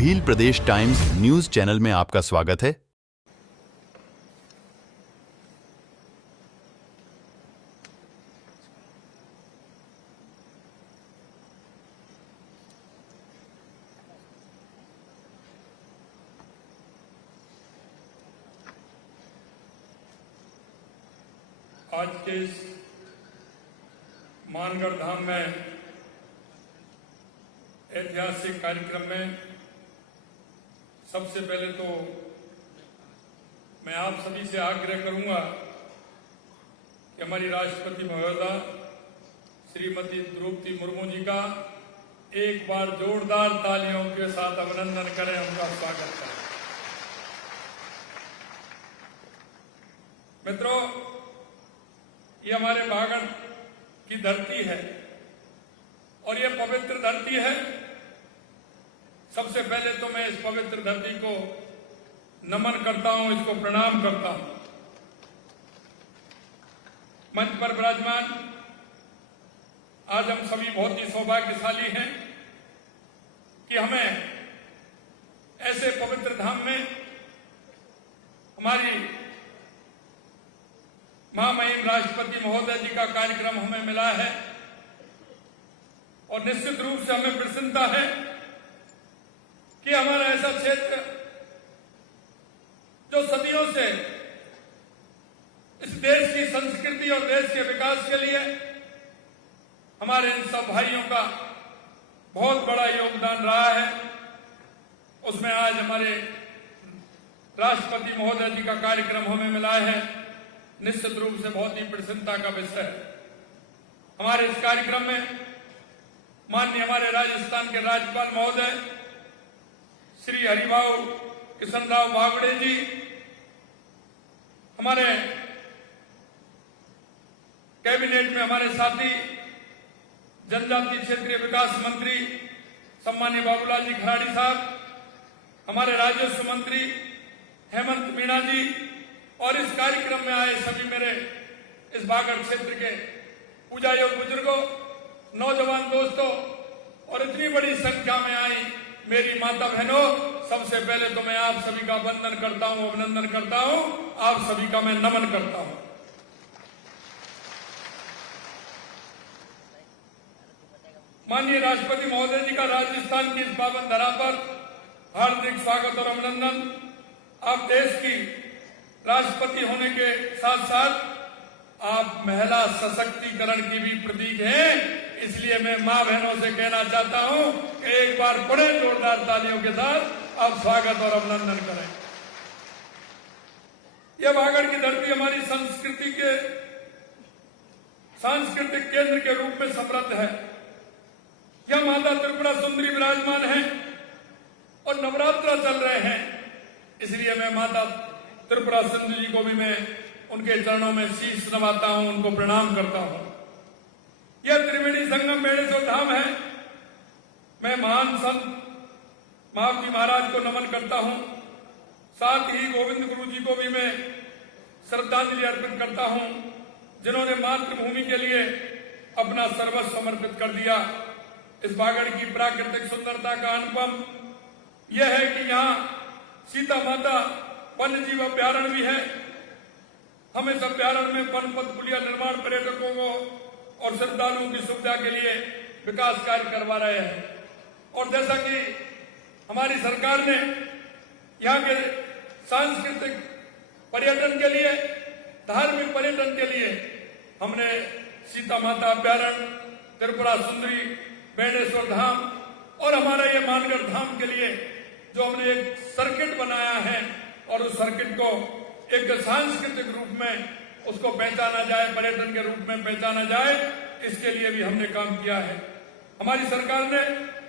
भील प्रदेश times news channel में आपका स्वागत है। आज के इस मानगढ़ धाम में ऐतिहासिक कार्यक्रम में सबसे पहले तो मैं आप सभी से आग्रह करूंगा कि हमारी राष्ट्रपति महोदया श्रीमती द्रौपदी मुर्मू जी का एक बार जोरदार तालियों के साथ अभिनंदन करें, उनका स्वागत करें। मित्रों, ये हमारे बागड़ की धरती है और ये पवित्र धरती है। सबसे पहले तो मैं इस पवित्र धरती को नमन करता हूं, इसको प्रणाम करता हूं। मंच पर विराजमान आज हम सभी बहुत ही सौभाग्यशाली हैं कि हमें ऐसे पवित्र धाम में हमारी महामहिम राष्ट्रपति महोदय जी का कार्यक्रम हमें मिला है और निश्चित रूप से हमें प्रसन्नता है कि हमारा ऐसा क्षेत्र जो सदियों से इस देश की संस्कृति और देश के विकास के लिए हमारे इन सब भाइयों का बहुत बड़ा योगदान रहा है, उसमें आज हमारे राष्ट्रपति महोदय जी का कार्यक्रम हमें मिला है। निश्चित रूप से बहुत ही प्रसन्नता का विषय है। हमारे इस कार्यक्रम में माननीय हमारे राजस्थान के राज्यपाल महोदय श्री हरिभाऊ किशनराव बागड़े जी, हमारे कैबिनेट में हमारे साथी जनजातीय क्षेत्रीय विकास मंत्री सम्मानीय बाबूलाल जी खराड़ी साहब, हमारे राजस्व मंत्री हेमंत मीणा जी और इस कार्यक्रम में आए सभी मेरे इस बागड़ क्षेत्र के पूजा योग बुजुर्गों, नौजवान दोस्तों और इतनी बड़ी संख्या में आई मेरी माता बहनों, सबसे पहले तो मैं आप सभी का वंदन करता हूं, अभिनंदन करता हूं, आप सभी का मैं नमन करता हूं। माननीय राष्ट्रपति महोदय जी का राजस्थान की इस पावन धरा पर हार्दिक स्वागत और अभिनंदन। आप देश की राष्ट्रपति होने के साथ साथ आप महिला सशक्तिकरण की भी प्रतीक हैं, इसलिए मैं मां बहनों से कहना चाहता हूं कि एक बार बड़े जोरदार तालियों के साथ आप स्वागत और अभिनंदन करें। यह बागड़ की धरती हमारी संस्कृति के सांस्कृतिक केंद्र के रूप में समृद्ध है। यह माता त्रिपुरा सुंदरी विराजमान है और नवरात्र चल रहे हैं, इसलिए मैं माता त्रिपुरा सुंदरी जी को भी मैं उनके चरणों में शीश नवाता हूं, उनको प्रणाम करता हूं। यह त्रिवेणी संगम बेड़ेश्वर धाम है। मैं महान संत महावती महाराज को नमन करता हूं, साथ ही गोविंद गुरु जी को भी मैं श्रद्धांजलि अर्पित करता हूं, जिन्होंने मातृभूमि के लिए अपना सर्वस्व समर्पित कर दिया। इस बागड़ की प्राकृतिक सुंदरता का अनुपम यह है कि यहाँ सीता माता वन्य जीव अभ्यारण्य भी है। हम इस अभ्यारण्य में वनपथ पुलिया निर्माण पर्यटकों को और श्रद्धालुओं की सुविधा के लिए विकास कार्य करवा रहे हैं। और जैसा कि हमारी सरकार ने यहाँ के सांस्कृतिक पर्यटन के लिए, धार्मिक पर्यटन के लिए हमने सीता माता अभ्यारण्य, त्रिपुरा सुंदरी, बेड़ेश्वर धाम और हमारा ये मानगढ़ धाम के लिए जो हमने एक सर्किट बनाया है और उस सर्किट को एक सांस्कृतिक रूप में उसको पहचाना जाए, पर्यटन के रूप में पहचाना जाए, इसके लिए भी हमने काम किया है। हमारी सरकार ने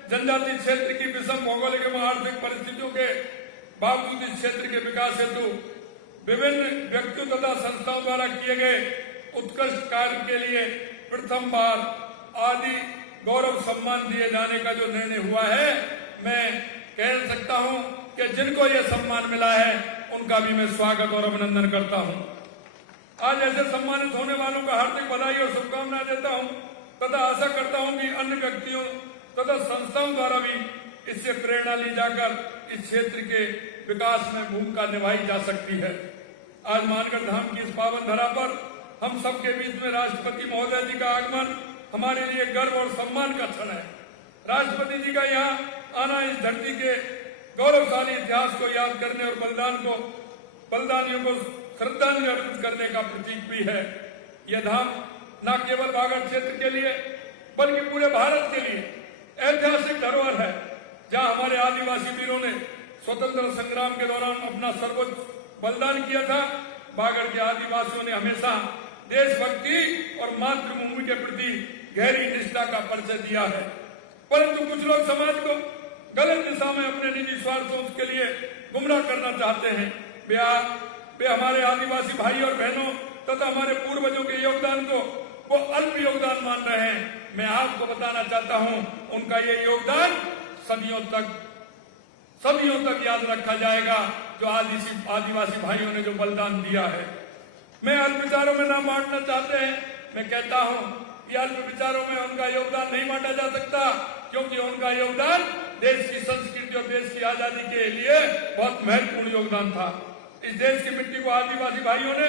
जनजातीय क्षेत्र की विषम भौगोलिक एवं आर्थिक परिस्थितियों के बावजूद इस क्षेत्र के विकास हेतु विभिन्न व्यक्तियों तथा संस्थाओं द्वारा किए गए उत्कृष्ट कार्य के लिए प्रथम बार आदि गौरव सम्मान दिए जाने का जो निर्णय हुआ है, मैं कह सकता हूं कि जिनको यह सम्मान मिला है उनका भी मैं स्वागत और अभिनंदन करता हूं। आज ऐसे सम्मानित होने वालों का हार्दिक बधाई और शुभकामनाएं देता हूं तथा आशा करता हूं कि अन्य व्यक्तियों तथा संस्थाओं द्वारा भी इससे प्रेरणा ली जाकर इस क्षेत्र के विकास में भूमिका निभाई जा सकती है। आज मानगढ़ धाम की इस पावन धरा पर हम सबके बीच में राष्ट्रपति महोदय जी का आगमन हमारे लिए गर्व और सम्मान का क्षण है। राष्ट्रपति जी का यहाँ आना इस धरती के गौरवशाली इतिहास को याद करने और बलिदानियों को श्रद्धांजलि अर्पित करने का प्रतीक भी है। यह धाम न केवल बागड़ क्षेत्र के लिए बल्कि पूरे भारत के लिए ऐतिहासिक धरोहर है, जहां हमारे आदिवासी वीरों ने स्वतंत्रता संग्राम के दौरान अपना सर्वोच्च बलिदान किया था। बागड़ के आदिवासियों ने हमेशा देशभक्ति और मातृभूमि के प्रति गहरी निष्ठा का परिचय दिया है, परंतु कुछ लोग समाज को गलत दिशा में अपने निजी स्वार्थों के लिए गुमराह करना चाहते हैं। वे हमारे आदिवासी भाई और बहनों तथा हमारे पूर्वजों के योगदान को वो अल्प योगदान मान रहे हैं। मैं आपको बताना चाहता हूं, उनका ये योगदान सदियों तक याद रखा जाएगा, जो आदिवासी भाइयों ने जो बलिदान दिया है। मैं अल्प विचारों में ना बांटना चाहते हैं। मैं कहता हूं कि अल्प विचारों में उनका योगदान नहीं बांटा जा सकता, क्योंकि उनका योगदान देश की संस्कृति और देश की आजादी के लिए बहुत महत्वपूर्ण योगदान था। इस देश की मिट्टी को आदिवासी भाइयों ने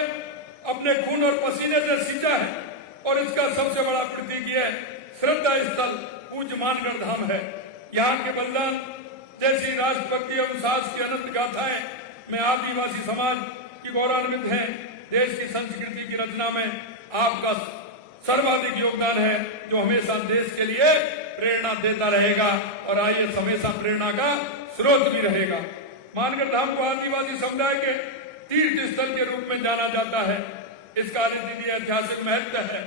अपने खून और पसीने से सींचा है, और इसका सबसे बड़ा प्रतीक यह श्रद्धा स्थल पूज्य मानगढ़ धाम है। यहाँ के बलिदान जैसी राष्ट्रभक्ति एवं साहस की अनंत गाथाएं में आदिवासी समाज की गौरवान्वित है। देश की संस्कृति की रचना में आपका सर्वाधिक योगदान है, जो हमेशा देश के लिए प्रेरणा देता रहेगा और आइए हमेशा प्रेरणा का स्रोत भी रहेगा। मानगढ़ धाम को आदिवासी समुदाय के तीर्थ स्थल के रूप में जाना जाता है। इसका अद्वितीय ऐतिहासिक महत्व है।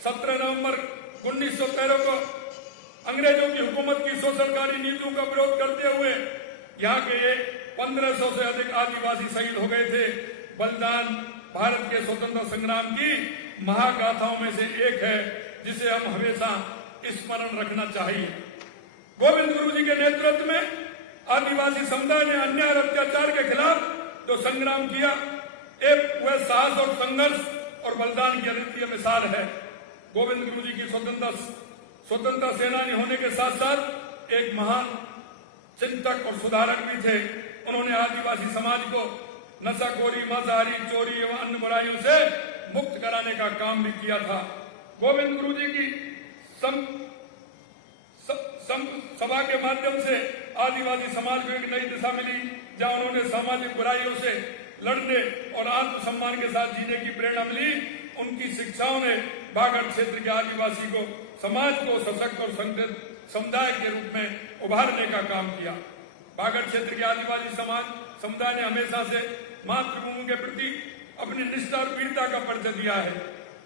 17 नवंबर 1913 को अंग्रेजों की हुकूमत की शोषणकारी नीतियों का विरोध करते हुए यहाँ के 1500 से अधिक आदिवासी शहीद हो गए थे। बलिदान भारत के स्वतंत्रता संग्राम की महागाथाओं में से एक है, जिसे हम हमेशा स्मरण रखना चाहिए। गोविंद गुरु जी के नेतृत्व में आदिवासी समुदाय ने अन्याय और अत्याचार के खिलाफ जो संग्राम किया, एक वह साहस और संघर्ष और बलिदान की अद्वितीय मिसाल है। गोविंद गुरु जी की स्वतंत्रता सेनानी होने के साथ साथ एक महान चिंतक और सुधारक भी थे। उन्होंने आदिवासी समाज को नशाखोरी, मांसाहारी, चोरी एवं अन्य बुराइयों से मुक्त कराने का काम भी किया था। गोविंद गुरु जी की सभा के माध्यम से आदिवासी समाज को एक नई दिशा मिली, जहां उन्होंने सामाजिक बुराइयों से लड़ने और आत्मसम्मान के साथ जीने की प्रेरणा मिली। उनकी शिक्षाओं ने बागड़ क्षेत्र के आदिवासी को समाज को सशक्त और संगठित समुदाय के रूप में उभारने का काम किया। बागड़ क्षेत्र के आदिवासी समुदाय ने हमेशा से मातृभूमि के प्रति अपनी निष्ठा और वीरता का परिचय दिया है।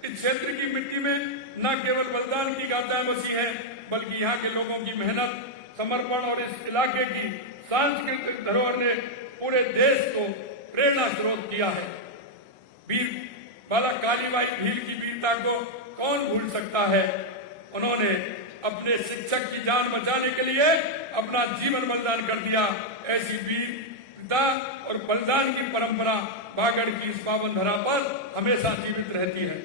इस क्षेत्र की मिट्टी में न केवल बलिदान की गाथाएं बसी हैं, बल्कि यहाँ के लोगों की मेहनत, समर्पण और इस इलाके की सांस्कृतिक धरोहर ने पूरे देश को प्रेरणा स्रोत किया है। वीर बाला कालीबाई भील की वीरता को कौन भूल सकता है। उन्होंने अपने शिक्षक की जान बचाने के लिए अपना जीवन बलिदान कर दिया। ऐसी वीरता और बलिदान की परंपरा बागड़ की इस पावन धरा पर हमेशा जीवित रहती है।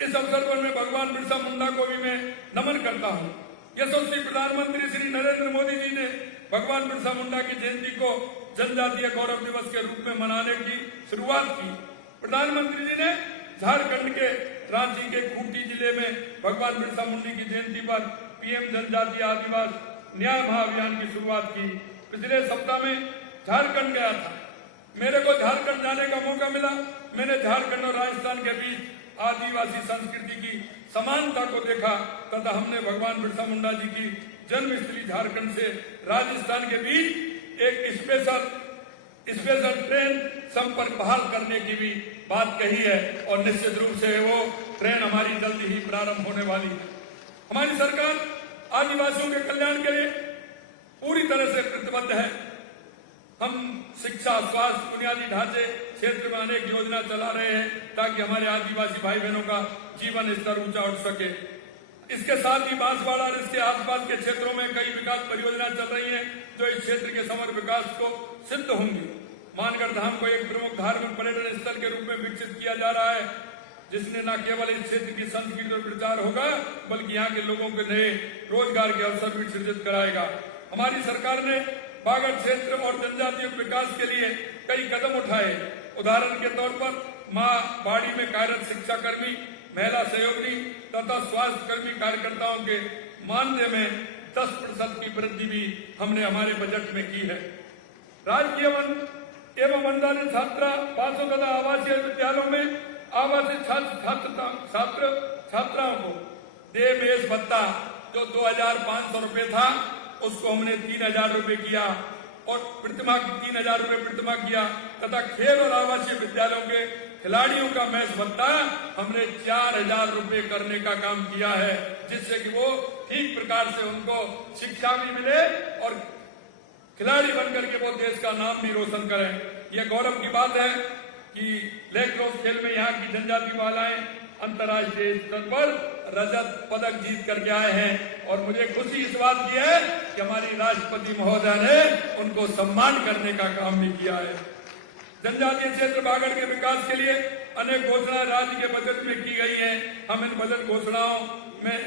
इस अवसर पर मैं भगवान बिरसा मुंडा को भी मैं नमन करता हूँ। यशस्वी प्रधानमंत्री श्री नरेंद्र मोदी जी ने भगवान बिरसा मुंडा की जयंती को जनजातीय गौरव दिवस के रूप में मनाने की शुरुआत की। प्रधानमंत्री जी ने झारखंड के रांची के खूंटी जिले में भगवान बिरसा मुंडा की जयंती पर पीएम जनजातीय आदिवासी न्याय महाअभियान की शुरुआत की। पिछले सप्ताह में झारखंड गया था। मेरे को झारखंड जाने का मौका मिला। मैंने झारखंड और राजस्थान के बीच आदिवासी संस्कृति की समानता को देखा तथा हमने भगवान बिरसा मुंडा जी की जन्मस्थली झारखंड से राजस्थान के बीच एक स्पेशल ट्रेन संपर्क बहाल करने की भी बात कही है, और निश्चित रूप से वो ट्रेन हमारी जल्दी ही प्रारंभ होने वाली है। हमारी सरकार आदिवासियों के कल्याण के लिए पूरी तरह से प्रतिबद्ध है। हम शिक्षा, स्वास्थ्य, बुनियादी ढांचे क्षेत्र में अनेक योजना चला रहे हैं ताकि हमारे आदिवासी भाई बहनों का जीवन स्तर ऊंचा उठ सके। इसके साथ ही बांसवाड़ा और इसके आसपास के क्षेत्रों में कई विकास परियोजनाएं चल रही हैं जो इस क्षेत्र के समग्र विकास को सिद्ध होंगी। मानगढ़ धाम को एक प्रमुख धार्मिक पर्यटन स्थल के रूप में विकसित किया जा रहा है। जिसने न केवल इस क्षेत्र की संस्कृति और प्रचार होगा बल्कि यहाँ के लोगों के नए रोजगार के अवसर भी सृजित कराएगा। हमारी सरकार ने बागड़ क्षेत्र और जनजातियों के विकास के लिए कई कदम उठाए। उदाहरण के तौर पर मां बाड़ी में कार्यरत शिक्षा कर्मी, महिला सहयोगी तथा स्वास्थ्य कर्मी कार्यकर्ताओं के मानदेय में 10% की वृद्धि भी हमने हमारे बजट में की है। राजकीय एवं अनुदानित छात्रावासों तथा आवासीय विद्यालयों में आवासीय छात्राओं को देय मेष भत्ता जो 2,500 रुपए था उसको हमने 3,000 रुपए किया और प्रतिमाह की 3,000 रुपए प्रतिमाह किया तथा खेल और आवासीय विद्यालयों के खिलाड़ियों का मेष भत्ता हमने 4,000 रुपए करने का काम किया है, जिससे कि वो ठीक प्रकार से उनको शिक्षा भी मिले और खिलाड़ी बनकर के वो देश का नाम भी रोशन करें। यह गौरव की बात है कि लैक्रोस खेल में यहाँ की जनजाति वालाएं अंतर्राष्ट्रीय स्तर पर रजत पदक जीत करके आए हैं और मुझे खुशी इस बात की है कि हमारी राष्ट्रपति महोदय ने उनको सम्मान करने का काम भी किया है। जनजातीय क्षेत्र बागड़ के विकास के लिए अनेक घोषणाएं राज्य के बजट में की गई हैं। हम इन बजट घोषणाओं में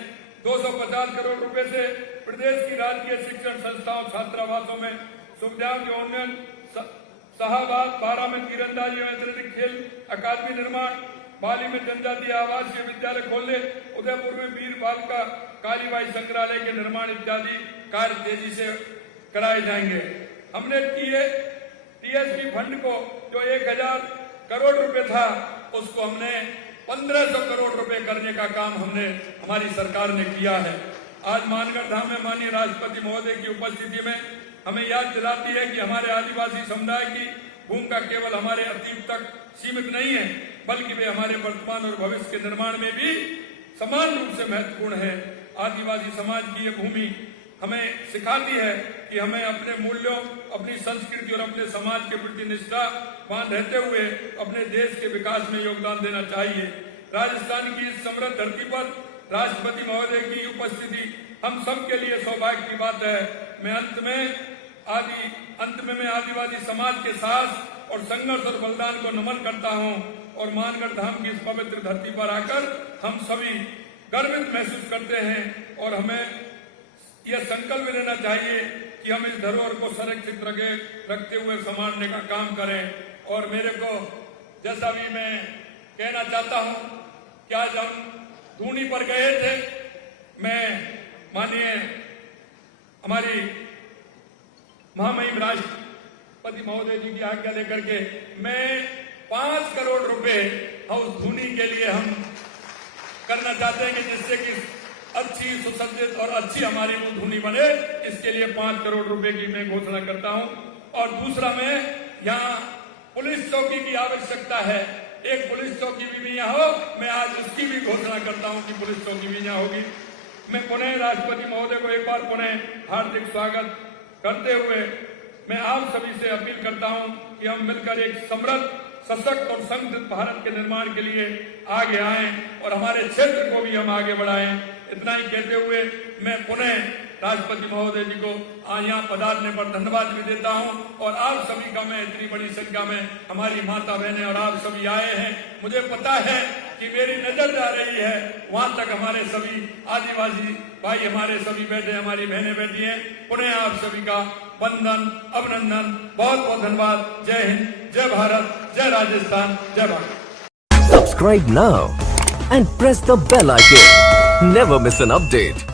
250 करोड़ रुपए से प्रदेश की राजकीय शिक्षण संस्थाओं छात्रावासों में सुविधाओं के उन्नयन, शाहबाद 12 में तीरंदाजी एवं एथलेटिक खेल अकादमी निर्माण, बाली में जनजातीय आवासीय विद्यालय खोलने, उदयपुर में वीर बालिका कालीबाई संग्रहालय के निर्माण इत्यादि कार्य तेजी से कराए जाएंगे। हमने टीएसपी फंड को जो 1,000 करोड़ रुपए था उसको हमने 1,500 करोड़ रुपए करने का काम हमारी सरकार ने किया है। आज मानगढ़ धाम में माननीय राष्ट्रपति महोदय की उपस्थिति में हमें याद दिलाती है कि हमारे आदिवासी समुदाय की भूमिका केवल हमारे अतीत तक सीमित नहीं है बल्कि वे हमारे वर्तमान और भविष्य के निर्माण में भी समान रूप से महत्वपूर्ण है। आदिवासी समाज की ये भूमि हमें सिखाती है कि हमें अपने मूल्यों, अपनी संस्कृति और अपने समाज के प्रति निष्ठावान रहते हुए अपने देश के विकास में योगदान देना चाहिए। राजस्थान की इस समृद्ध धरती पर राष्ट्रपति महोदय की उपस्थिति हम सब के लिए सौभाग्य की बात है। मैं अंत में मैं आदिवासी समाज के साहस और संघर्ष और बलिदान को नमन करता हूं और मानगढ़ धाम की इस पवित्र धरती पर आकर हम सभी गर्वित महसूस करते हैं और हमें यह संकल्प लेना चाहिए कि हम इस धरोहर को संरक्षित रखते हुए संभालने का काम करें। और मेरे को जैसा भी मैं कहना चाहता हूं कि आज हम धूनी पर गए थे, मैं माननीय हमारी महामहिम राष्ट्रपति महोदय जी की आज्ञा लेकर के मैं 5 करोड़ रुपए उस धूनी के लिए हम करना चाहते हैं कि जिससे कि अच्छी सुसज्जित और अच्छी हमारी वो धूनी बने। इसके लिए 5 करोड़ रुपए की मैं घोषणा करता हूं। और दूसरा, मैं यहाँ पुलिस चौकी की आवश्यकता है, एक पुलिस चौकी भी यहाँ हो, मैं आज उसकी भी घोषणा करता हूं कि पुलिस चौकी भी यहाँ होगी। मैं पुनः राष्ट्रपति महोदय को एक बार पुनः हार्दिक स्वागत करते हुए मैं आप सभी से अपील करता हूं कि हम मिलकर एक समृद्ध, सशक्त और संगठित भारत के निर्माण के लिए आगे आएं और हमारे क्षेत्र को भी हम आगे बढ़ाएं। इतना ही कहते हुए मैं पुनः राष्ट्रपति महोदय जी को यहाँ पधारने पर धन्यवाद भी देता हूं और आप सभी का मैं इतनी बड़ी संख्या में हमारी माता बहनें और आप सभी आए हैं। मुझे पता है कि मेरी नजर जा रही है वहां तक हमारे सभी आदिवासी भाई, हमारे सभी बैठे, हमारी बहनें बैठी हैं। पुनः आप सभी का वंदन, अभिनंदन, बहुत बहुत धन्यवाद। जय हिंद, जय भारत, जय राजस्थान, जय Bharat. Subscribe now and press the bell icon. Never miss an update.